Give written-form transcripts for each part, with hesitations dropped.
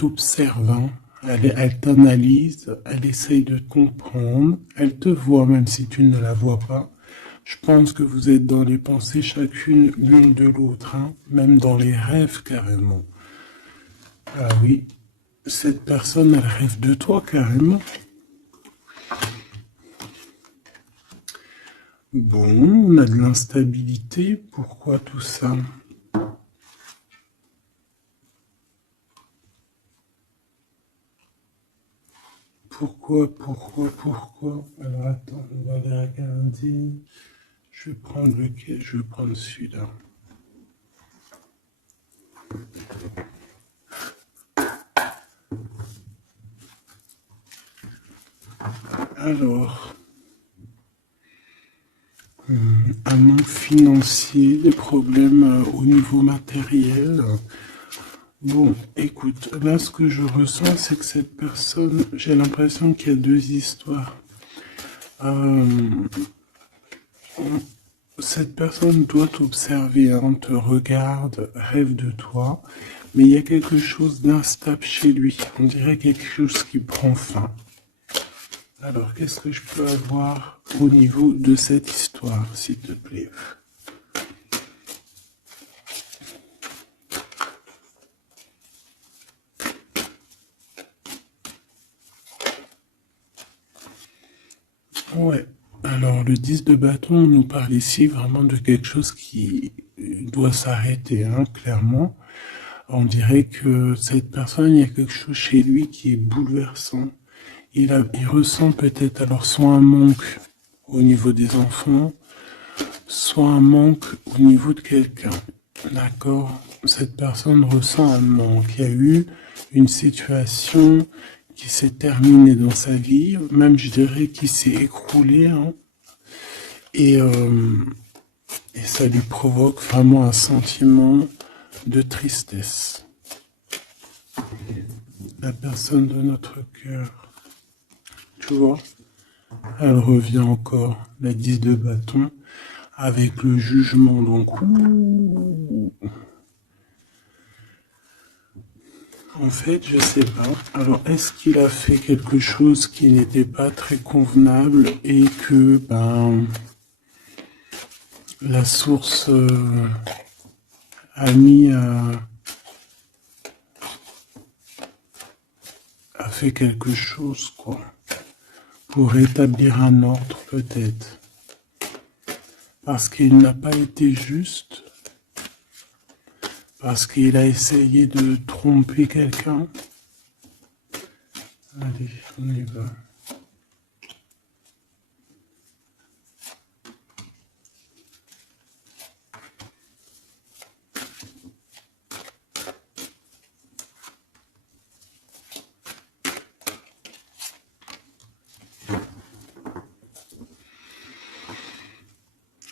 t'observe, hein. Elle t'analyse, elle essaye de te comprendre, elle te voit même si tu ne la vois pas. Je pense que vous êtes dans les pensées chacune l'une de l'autre, hein, même dans les rêves carrément. Ah oui, cette personne, elle rêve de toi carrément. Bon, on a de l'instabilité, pourquoi tout ça? Pourquoi? Alors attends, on va les regarder. Je vais prendre lequel? Je vais prendre celui-là. Alors, un manque financier, des problèmes au niveau matériel. Bon, écoute, là ce que je ressens, c'est que cette personne, j'ai l'impression qu'il y a deux histoires. Euh, Cette personne doit t'observer, hein, te regarde, rêve de toi, mais il y a quelque chose d'instable chez lui. On dirait quelque chose qui prend fin. Alors, qu'est-ce que je peux avoir au niveau de cette histoire, s'il te plaît? Ouais. Alors, le 10 de bâton nous parle ici vraiment de quelque chose qui doit s'arrêter, hein, clairement. On dirait que cette personne, il y a quelque chose chez lui qui est bouleversant. Il ressent peut-être alors soit un manque au niveau des enfants, soit un manque au niveau de quelqu'un. D'accord? Cette personne ressent un manque. Il y a eu une situation qui s'est terminée dans sa vie, même je dirais qui s'est écroulée, hein, et, euh, et ça lui provoque vraiment un sentiment de tristesse. La personne de notre cœur, tu vois, elle revient encore, la 10 de bâton, avec le jugement, donc, en fait, je sais pas. Alors, est-ce qu'il a fait quelque chose qui n'était pas très convenable et que, ben, la source a mis a fait quelque chose, quoi, pour rétablir un ordre, peut-être. Parce qu'il n'a pas été juste, parce qu'il a essayé de tromper quelqu'un. Allez, on y va.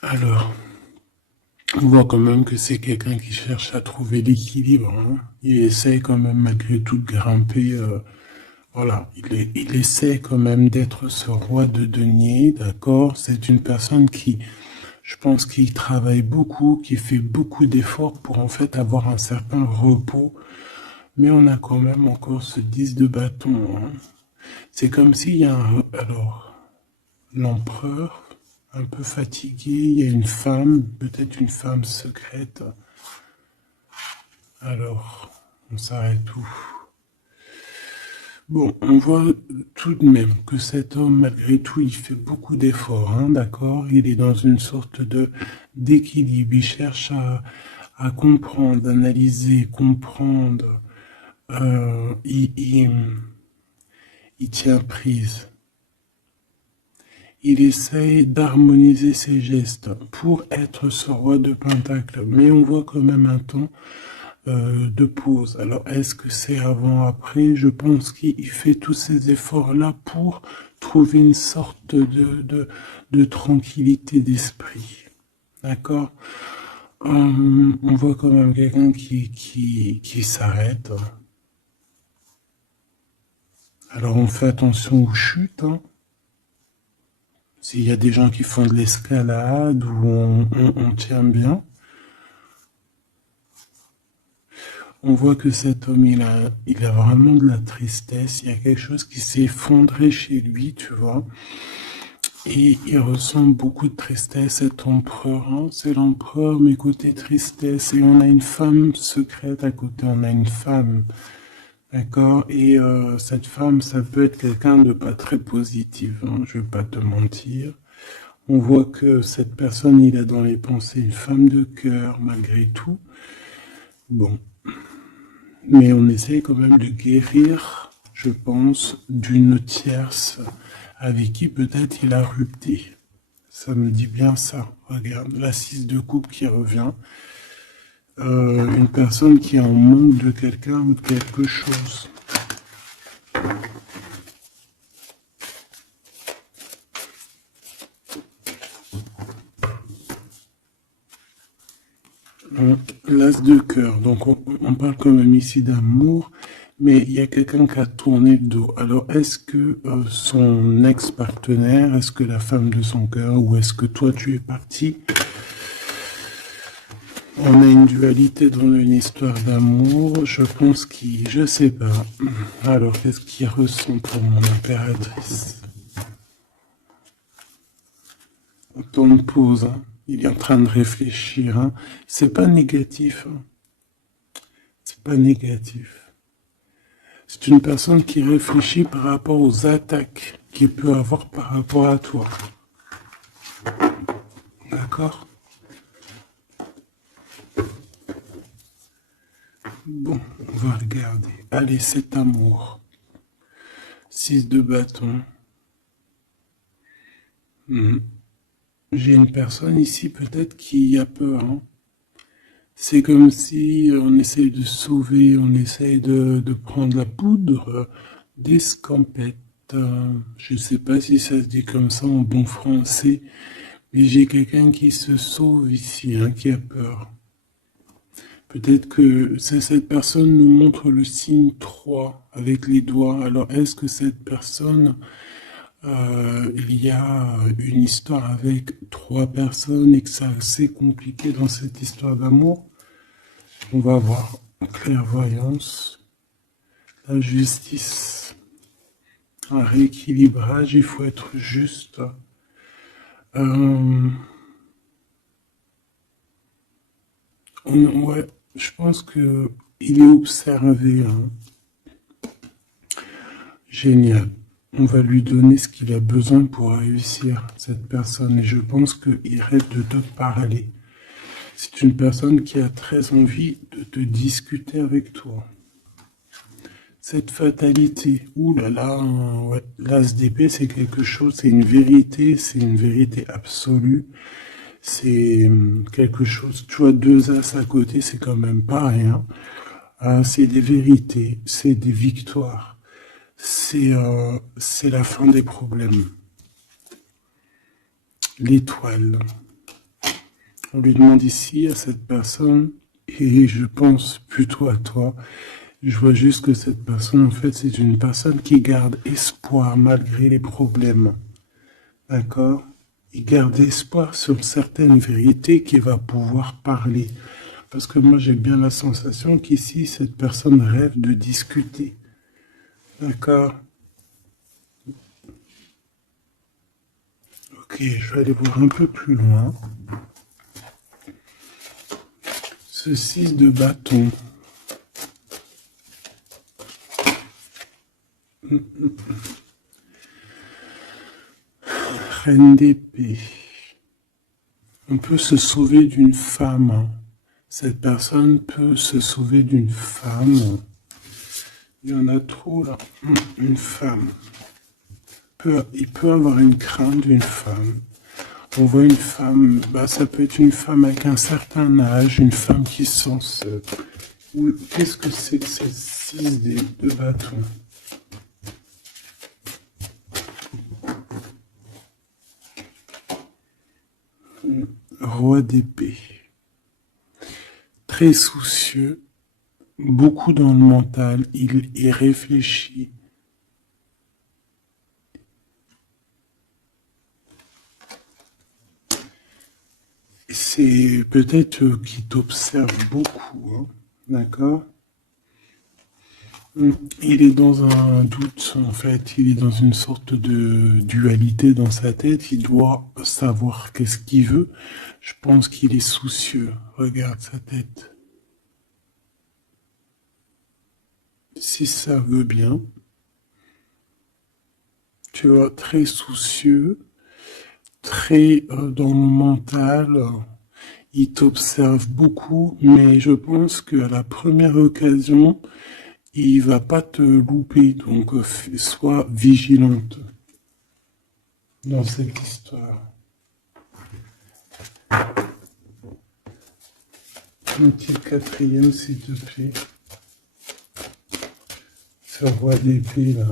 Alors, on voit quand même que c'est quelqu'un qui cherche à trouver l'équilibre, hein. Il essaye quand même malgré tout de grimper. Voilà, il essaie quand même d'être ce roi de denier, d'accord? C'est une personne qui, je pense, qui travaille beaucoup, qui fait beaucoup d'efforts pour en fait avoir un certain repos. Mais on a quand même encore ce 10 de bâton, hein. C'est comme s'il y a alors, l'empereur, un peu fatigué, il y a une femme, peut-être une femme secrète. Alors, on s'arrête où? Bon, on voit tout de même que cet homme, malgré tout, il fait beaucoup d'efforts, hein, d'accord? Il est dans une sorte de d'équilibre. Il cherche à comprendre, analyser, comprendre. Euh, il, il, il tient prise. Il essaye d'harmoniser ses gestes pour être ce roi de Pentacle. Mais on voit quand même un temps de pause. Alors, est-ce que c'est avant, après? Je pense qu'il fait tous ces efforts-là pour trouver une sorte de tranquillité d'esprit. D'accord? On voit quand même quelqu'un qui s'arrête. Alors, on fait attention aux chutes, hein. S'il y a des gens qui font de l'escalade où on tient bien. On voit que cet homme, il a vraiment de la tristesse. Il y a quelque chose qui s'est effondré chez lui, tu vois. Et il ressent beaucoup de tristesse, cet empereur, hein. C'est l'empereur, mais côté tristesse. Et on a une femme secrète à côté, on a une femme. D'accord? Et cette femme, ça peut être quelqu'un de pas très positif, hein, je vais pas te mentir. On voit que cette personne, il a dans les pensées une femme de cœur, malgré tout. Bon. Mais on essaie quand même de guérir, je pense, d'une tierce avec qui peut-être il a rupté. Ça me dit bien ça. Regarde, la 6 de coupe qui revient. Une personne qui est en manque de quelqu'un ou de quelque chose. L'as de cœur. Donc on parle quand même ici d'amour, mais il y a quelqu'un qui a tourné le dos. Alors est-ce que son ex-partenaire, est-ce que la femme de son cœur, ou est-ce que toi tu es parti? On a une dualité dans une histoire d'amour. Je pense qu'il, je sais pas. Alors qu'est-ce qu'il ressent pour mon impératrice? On tourne pause, hein. Il est en train de réfléchir, hein. C'est pas négatif, hein. C'est pas négatif. C'est une personne qui réfléchit par rapport aux attaques qu'il peut avoir par rapport à toi. D'accord? Bon, on va regarder. Allez, cet amour. 6 de bâton. J'ai une personne ici peut-être qui a peur, hein. C'est comme si on essaye de sauver, on essaye de prendre la poudre d'escampette. Je ne sais pas si ça se dit comme ça en bon français, mais j'ai quelqu'un qui se sauve ici, hein, qui a peur. Peut-être que cette personne nous montre le signe 3 avec les doigts. Alors est-ce que cette personne, il y a une histoire avec 3 personnes et que c'est assez compliqué dans cette histoire d'amour? On va voir. Clairvoyance, la justice, un rééquilibrage, il faut être juste. Ouais, je pense que il est observé, hein. Génial. On va lui donner ce qu'il a besoin pour réussir, cette personne. Et je pense qu'il rêve de te parler. C'est une personne qui a très envie de te discuter avec toi. Cette fatalité, ouh là là, ouais. L'as d'épée, c'est quelque chose, c'est une vérité absolue. C'est quelque chose, tu vois, 2 as à côté, c'est quand même pas rien. C'est des vérités, c'est des victoires. C'est la fin des problèmes. L'étoile. On lui demande ici à cette personne, et je pense plutôt à toi. Je vois juste que cette personne, en fait, c'est une personne qui garde espoir malgré les problèmes. D'accord? Il garde espoir sur certaines vérités qu'il va pouvoir parler. Parce que moi, j'ai bien la sensation qu'ici, cette personne rêve de discuter. D'accord? Ok, je vais aller voir un peu plus loin. Ce 6 de bâton. Reine d'épée. On peut se sauver d'une femme. Cette personne peut se sauver d'une femme. Il y en a trop là. Une femme. Il peut avoir une crainte d'une femme. On voit une femme, ça peut être une femme avec un certain âge, une femme qui se sent seule. Qu'est-ce que c'est que ces 6 de bâton? Roi d'épée. Très soucieux, beaucoup dans le mental, il y réfléchit. C'est peut-être qu'il t'observe beaucoup, hein, d'accord? Il est dans un doute, en fait. Il est dans une sorte de dualité dans sa tête. Il doit savoir qu'est-ce qu'il veut. Je pense qu'il est soucieux. Regarde sa tête. Si ça veut bien, tu vois, très soucieux, très dans le mental. Il t'observe beaucoup, mais je pense qu'à la première occasion, il va pas te louper. Donc, sois vigilante dans cette histoire. Un petit quatrième, s'il te plaît. Ce roi d'épée, là.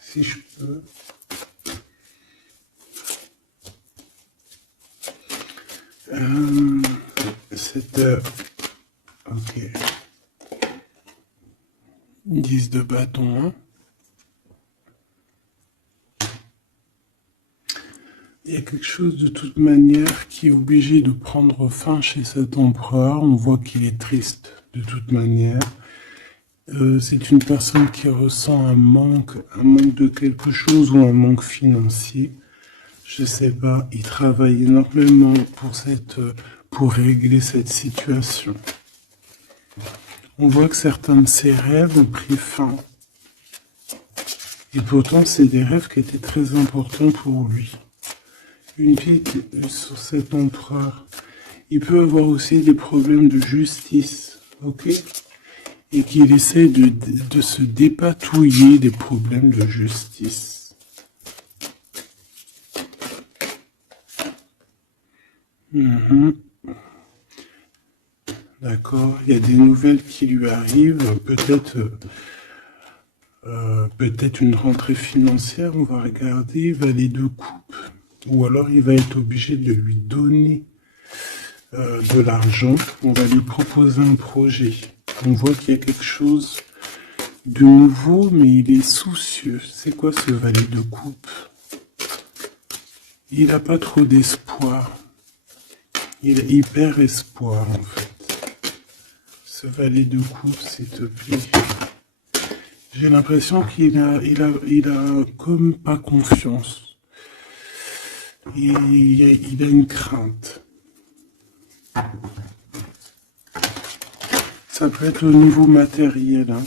Si je peux. Cette... ok. 10 de bâton, hein. Il y a quelque chose de toute manière qui est obligé de prendre fin chez cet empereur. On voit qu'il est triste de toute manière. C'est une personne qui ressent un manque de quelque chose ou un manque financier. Je sais pas, il travaille énormément pour régler cette situation. On voit que certains de ses rêves ont pris fin. Et pourtant, c'est des rêves qui étaient très importants pour lui. Une pique sur cet empereur. Il peut avoir aussi des problèmes de justice, ok? Et qu'il essaie de se dépatouiller des problèmes de justice. D'accord, il y a des nouvelles qui lui arrivent, peut-être une rentrée financière, on va regarder, valet de coupe, ou alors il va être obligé de lui donner de l'argent, on va lui proposer un projet. On voit qu'il y a quelque chose de nouveau, mais il est soucieux. C'est quoi ce valet de coupe? Il n'a pas trop d'espoir. Il a hyper espoir, en fait. Ce valet de coupe, s'il te plaît. J'ai l'impression qu'il a comme pas confiance. Il a une crainte. Ça peut être au niveau matériel, hein.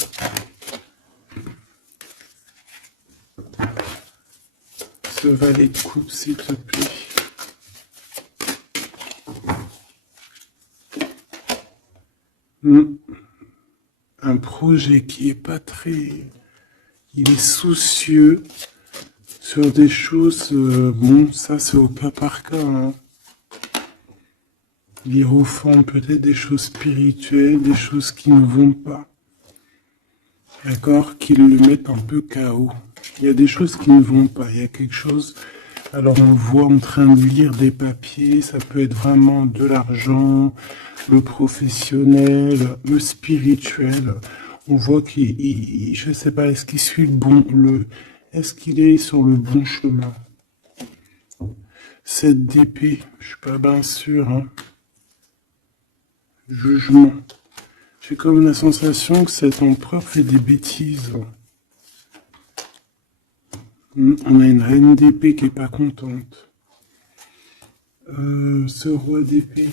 Ce valet de coupe, s'il te plaît. Un projet qui est pas très... Il est soucieux sur des choses... bon, ça c'est au cas par cas, hein. Il refond peut-être des choses spirituelles, des choses qui ne vont pas. D'accord? Qui le mettent un peu KO. Il y a des choses qui ne vont pas. Il y a quelque chose... Alors on le voit en train de lire des papiers, ça peut être vraiment de l'argent, le professionnel, le spirituel. On voit qu'il, je sais pas, est-ce qu'il suit est-ce qu'il est sur le bon chemin? Cette d'épée, je suis pas bien sûr, hein. Jugement. J'ai comme la sensation que cet empereur fait des bêtises. On a une reine d'épée qui est pas contente. Ce roi d'épée.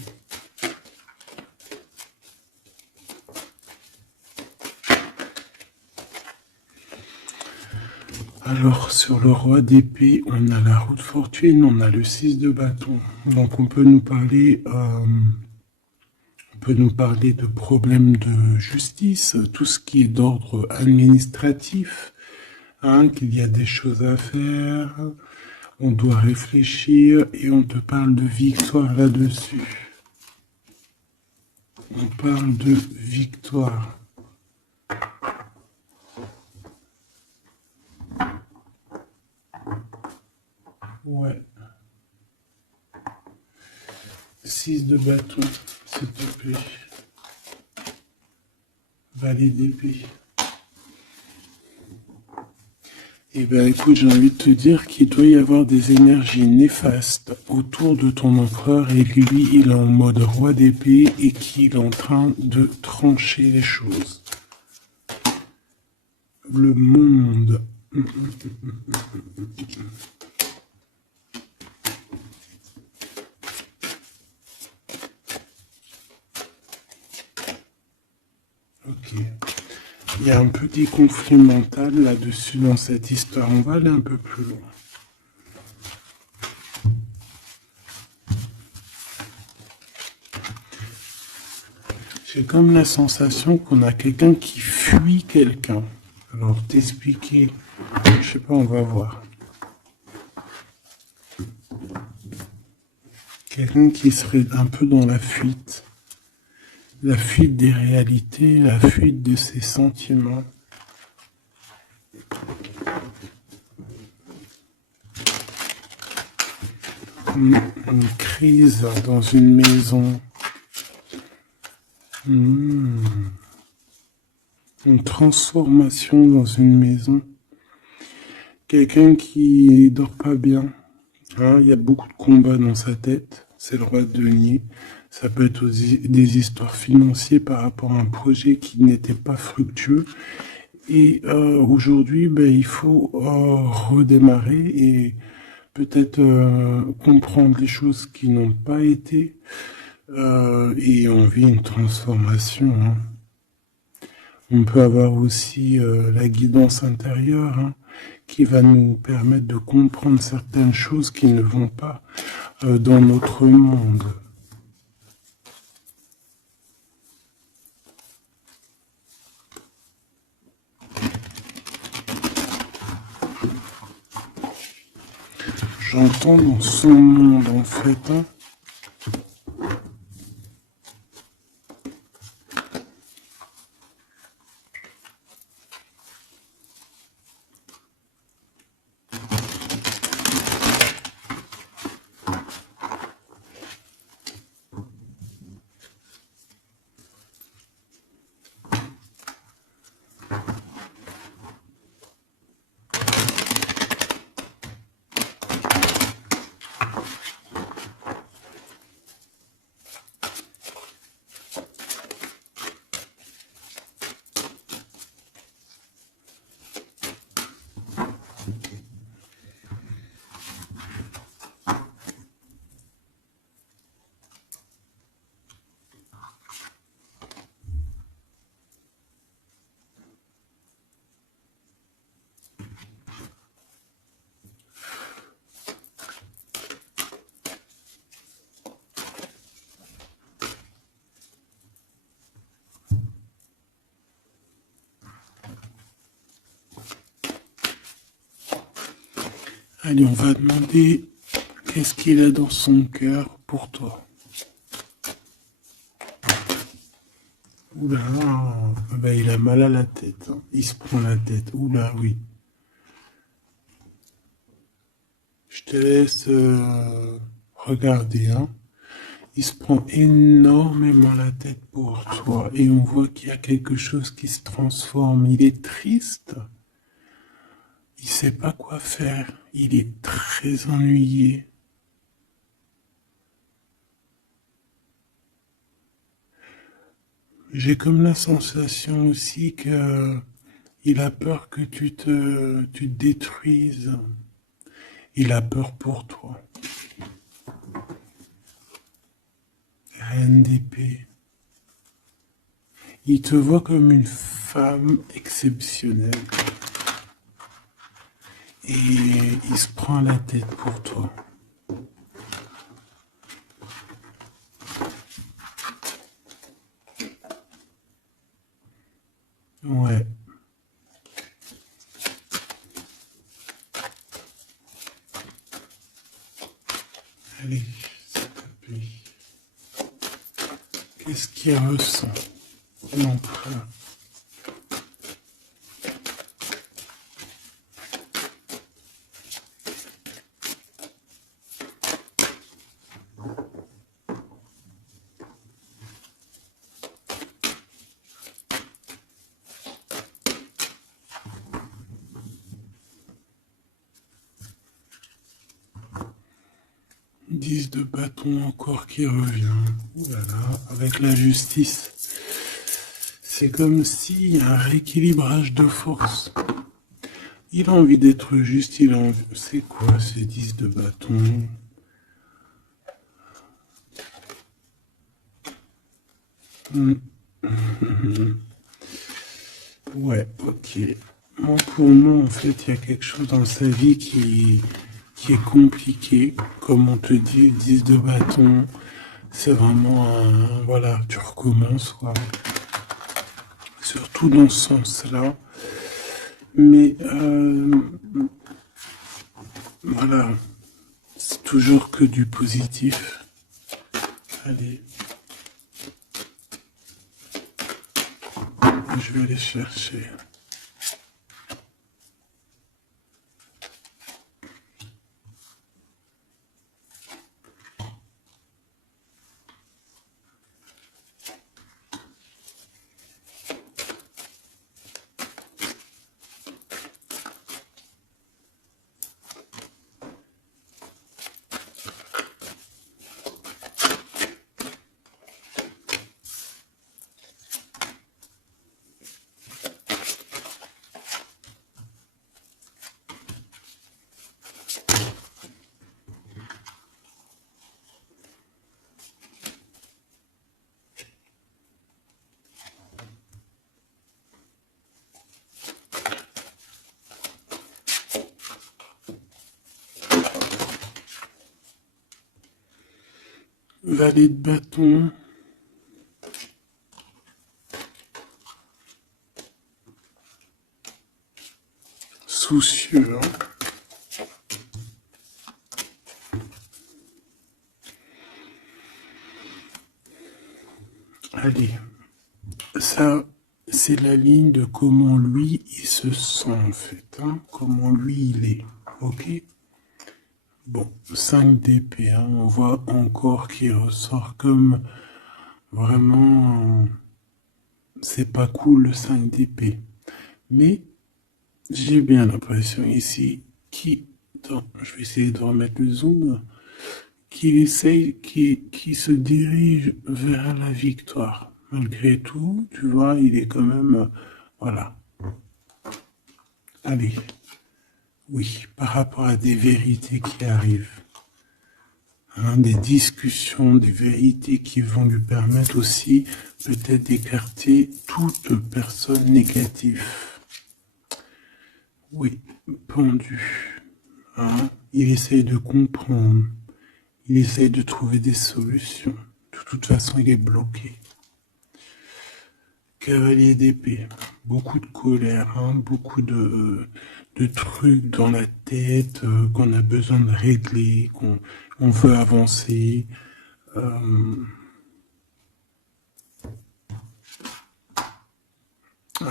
Alors, sur le roi d'épée, on a la roue de fortune, on a le 6 de bâton. Donc, on peut nous parler de problèmes de justice, tout ce qui est d'ordre administratif, hein, qu'il y a des choses à faire, on doit réfléchir et on te parle de victoire là-dessus. On parle de victoire. Ouais. 6 de bâton, s'il te plaît. Valet d'épée. Eh bien, écoute, j'ai envie de te dire qu'il doit y avoir des énergies néfastes autour de ton empereur et lui, il est en mode roi d'épée et qu'il est en train de trancher les choses. Le monde. Ok. Il y a un petit conflit mental là-dessus dans cette histoire. On va aller un peu plus loin. J'ai comme la sensation qu'on a quelqu'un qui fuit quelqu'un. Alors, t'expliquer, je sais pas, on va voir. Quelqu'un qui serait un peu dans la fuite des réalités, la fuite de ses sentiments. Une crise dans une maison. Une transformation dans une maison. Quelqu'un qui dort pas bien. Hein, il y a beaucoup de combats dans sa tête. C'est le roi de denier. Ça peut être aussi des histoires financières par rapport à un projet qui n'était pas fructueux. Et aujourd'hui, ben, il faut redémarrer et peut-être comprendre les choses qui n'ont pas été. Et on vit une transformation. Hein. On peut avoir aussi la guidance intérieure hein, qui va nous permettre de comprendre certaines choses qui ne vont pas dans notre monde. J'entends dans son monde en fait. Hein, allez, on va demander qu'est-ce qu'il a dans son cœur pour toi. Oula, ben, il a mal à la tête. Hein. Il se prend la tête. Oula, oui. Je te laisse regarder. Hein. Il se prend énormément la tête pour toi. Et on voit qu'il y a quelque chose qui se transforme. Il est triste. Il sait pas quoi faire. Il est très ennuyé. J'ai comme la sensation aussi que il a peur que tu te détruises. Il a peur pour toi. Reine d'épée. Il te voit comme une femme exceptionnelle. Et il se prend la tête pour toi. Ouais. Allez, s'il te plaît. Qu'est-ce qu'il ressent, l'empereur? 10 de bâton encore qui revient. Ouh là là, avec la justice. C'est comme s'il y a un rééquilibrage de force. Il a envie d'être juste, il a envie... C'est quoi ces 10 de bâton? Ouais, ok. Bon, pour moi, en fait, il y a quelque chose dans sa vie qui est compliqué. Comme on te dit, 10 de bâton, c'est vraiment un... Voilà, tu recommences, quoi. Surtout dans ce sens-là. Mais, voilà, c'est toujours que du positif. Allez. Je vais aller chercher. Valet de bâton. Soucieux. Allez. Ça, c'est la ligne de comment lui, il se sent, en fait. Hein, comment lui, il est. Ok? Bon, 5 d'épée. Hein, on voit encore qu'il ressort comme vraiment... C'est pas cool, le 5 d'épée. Mais j'ai bien l'impression ici je vais essayer de remettre le zoom, qui se dirige vers la victoire. Malgré tout, tu vois, il est quand même, voilà. Allez. Oui, par rapport à des vérités qui arrivent. Hein, des discussions, des vérités qui vont lui permettre aussi peut-être d'écarter toute personne négative. Oui, pendu. Hein, il essaye de comprendre. Il essaye de trouver des solutions. De toute façon, il est bloqué. Cavalier d'épée. Beaucoup de colère, hein, beaucoup de trucs dans la tête qu'on a besoin de régler, qu'on veut avancer. Ah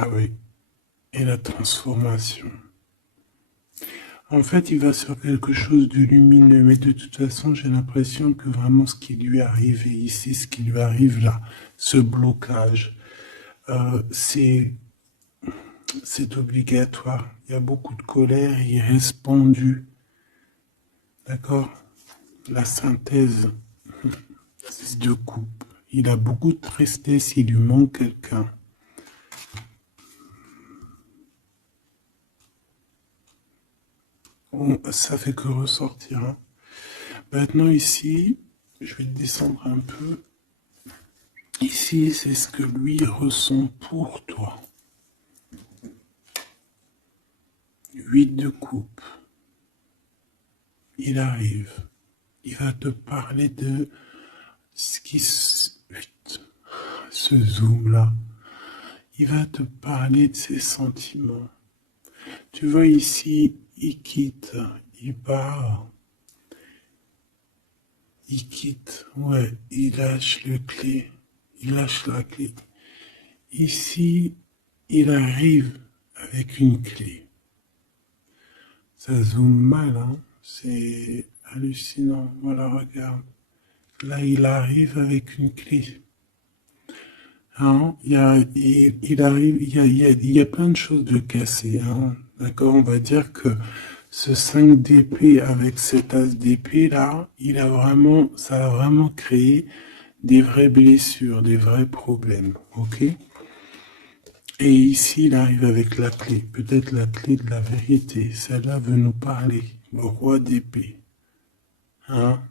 oui. Et la transformation. En fait, il va sur quelque chose de lumineux, mais de toute façon, j'ai l'impression que vraiment ce qui lui est arrivé ici, ce qui lui arrive là, ce blocage, c'est obligatoire. Il y a beaucoup de colère, il reste pendu. D'accord? La synthèse, 6 de coupe. Il a beaucoup de tristesse, il lui manque quelqu'un. Ça fait que ressortir. Hein. Maintenant ici, je vais descendre un peu. Ici, c'est ce que lui ressent pour toi. 8 de coupe. Il arrive. Il va te parler de ce qui se zoom là. Il va te parler de ses sentiments. Tu vois ici, il quitte, il part. Il quitte, ouais, il lâche le clé. Il lâche la clé. Ici, il arrive avec une clé. Ça zoome mal, hein. C'est hallucinant. Voilà, regarde. Là, il arrive avec une clé. Hein, il arrive, il y a plein de choses de cassées. Hein. D'accord, on va dire que ce 5 d'épée avec cet as d'épée là, ça a vraiment créé des vraies blessures, des vrais problèmes, ok? Et ici, il arrive avec la clé, peut-être la clé de la vérité. Celle-là veut nous parler, le roi d'épée. Hein?